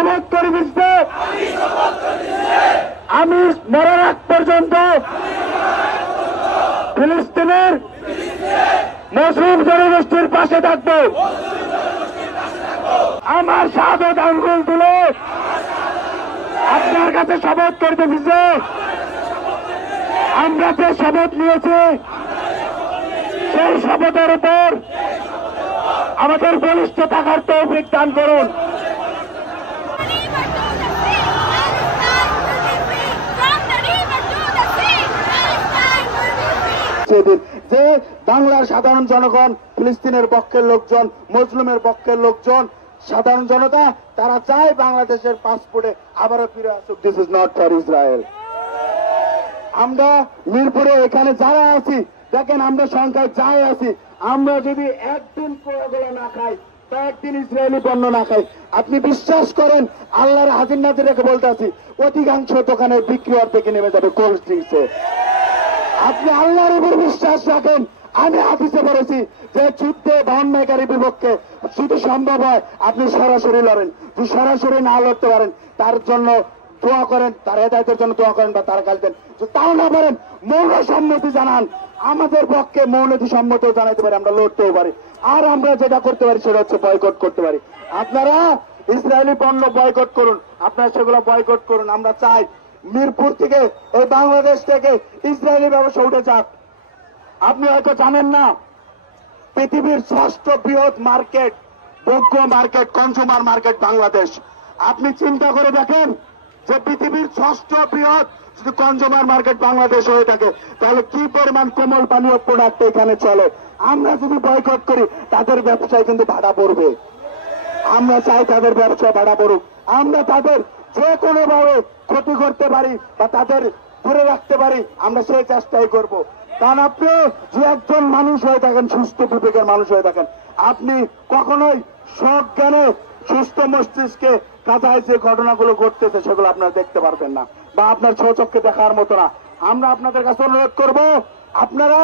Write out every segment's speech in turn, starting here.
শপথ করে দিচ্ছে আমি মরার আগ পর্যন্ত ফিলিস্তিনের মুসলিম জনগোষ্ঠীর পাশে থাকবো। আমার শাহাদাত আঙ্গুল তুলে আপনার কাছে শপথ করতে দিচ্ছে আমরা যে শপথ নিয়েছি সেই শপথের উপর আমাদের বলিষ্ঠ থাকার তৌফিক দান করুন। যে বাংলার সাধারণ জনগণ, ফিলিস্তিনের পক্ষের লোকজন, মুসলিমের পক্ষের লোকজন, সাধারণ জনতা তারা চায় বাংলাদেশের পাসপোর্টে আবারও ফিরে আসুক। This is not for Israel. আমরা মিরপুরে এখানে যারা আছি দেখেন আমরা সংখ্যায় যাই আছি, আমরা যদি একদিন পোড়াগুলো না খাই বা একদিন ইসরায়েলি পণ্য না খাই, আপনি বিশ্বাস করেন আল্লাহর হাজির নাজির রেখে বলতে আছি অধিকাংশ দোকানের বিক্রি অর্ধেকে নেমে যাবে কোল্ড ড্রিঙ্কসে। আপনি আল্লাহর উপর বিশ্বাস রাখেন। আমি হাদিসে পড়েছি যে যুদ্ধে অন্যায়কারী বিপক্ষে যদি সম্ভব হয় আপনি সরাসরি লড়েন, যদি সরাসরি না লড়তে পারেন তার জন্য দোয়া করেন, তার হেদায়েতের জন্য দোয়া করেন বা তার কালতেন। তাও না পারেন মৌন সম্মতি জানান, আমাদের পক্ষে মৌনতি সম্মত জানাইতে পারি, আমরা লড়তেও পারি। আর আমরা যেটা করতে পারি সেটা হচ্ছে বয়কট করতে পারি। আপনারা ইসরায়েলি পণ্য বয়কট করুন, আপনারা সেগুলো বয়কট করুন। আমরা চাই মিরপুর থেকে এই বাংলাদেশ থেকে ইসরায়েলি ব্যবসা উঠে যাক। আপনি হয়তো জানেন না পৃথিবীর ষষ্ঠ বৃহৎ মার্কেট, ভোগ্য মার্কেট, কনজিউমার মার্কেট বাংলাদেশ। আপনি চিন্তা করে দেখেন যে পৃথিবীর ষষ্ঠ বৃহৎ যদি কনজিউমার মার্কেট বাংলাদেশ হয়ে থাকে তাহলে কি পরিমাণ কোমল পানীয় প্রোডাক্ট এখানে চলে। আমরা যদি বয়কট করি তাদের ব্যবসায় কিন্তু ভাড়া পড়বে। আমরা চাই তাদের ব্যবসায় ভাড়া পড়ুক। আমরা তাদের যে কোনো ভাবে ক্ষতি করতে পারি বা তাদের ধরে রাখতে পারি, আমরা সেই চেষ্টাই করব। কারণ আপনি যে একজন মানুষ হয়ে থাকেন, সুস্থ বিবেকের মানুষ হয়ে থাকেন, আপনি কখনোই সজ্ঞানে সুস্থ মস্তিষ্কে কাজায় যে ঘটনাগুলো ঘটতেছে সেগুলো আপনারা দেখতে পারবেন না বা আপনার স্বচক্ষে দেখার মতো না। আমরা আপনাদের কাছে অনুরোধ করব আপনারা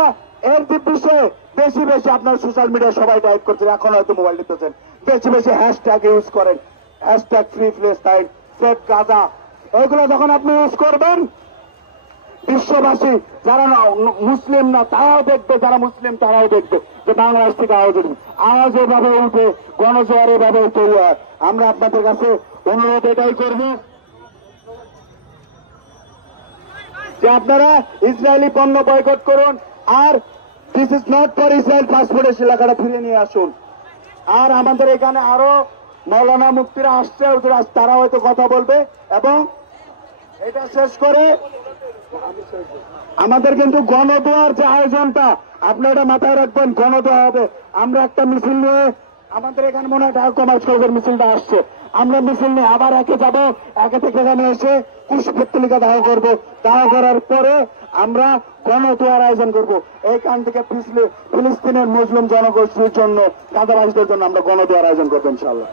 এর বিষয়ে বেশি বেশি আপনার সোশ্যাল মিডিয়া সবাই টাইপ করছেন, এখন হয়তো মোবাইল নিতেছেন, বেশি বেশি হ্যাশট্যাগ ইউজ করেন, hashtag free Palestine, save Gaza. এগুলো যখন আপনি ইউজ করবেন বিশ্ববাসী যারা মুসলিম না তারাও দেখবে, যারা মুসলিম তারাও দেখবে যে বাংলাদেশ থেকে আওয়াজ এভাবে উঠে, গণজোয়ার এভাবে তৈরি হয়। আমরা আপনাদের কাছে অনুরোধ এটাই করব যে আপনারা ইসরায়েলি পণ্য বয়কট করুন আর this is not for Israel পাসপোর্টের এলাকাটা ফিরে নিয়ে আসুন। আর আমাদের এখানে আরো মৌলানা মুফতিরা আসছে, তারা হয়তো কথা বলবে। এবং এটা শেষ করে আমাদের কিন্তু গণদোয়ার যে আয়োজনটা আপনারা এটা মাথায় রাখবেন, গণদোয়া হবে। আমরা একটা মিছিল নিয়ে আমাদের এখানে মনে হয় ঢাকা কমার্স কলেজের মিছিলটা আসছে, আমরা মিছিল নিয়ে আবার একে যাবো, একে থেকে এখানে এসে কুশপুত্তলিকা দাহ করবো। দাহ করার পরে আমরা গণদোয়ার আয়োজন করবো। এইখান থেকে ফিলিস্তিনের মুসলিম জনগোষ্ঠীর জন্য, গাজাবাসীদের জন্য আমরা গণদোয়ার আয়োজন করবো ইনশাআল্লাহ।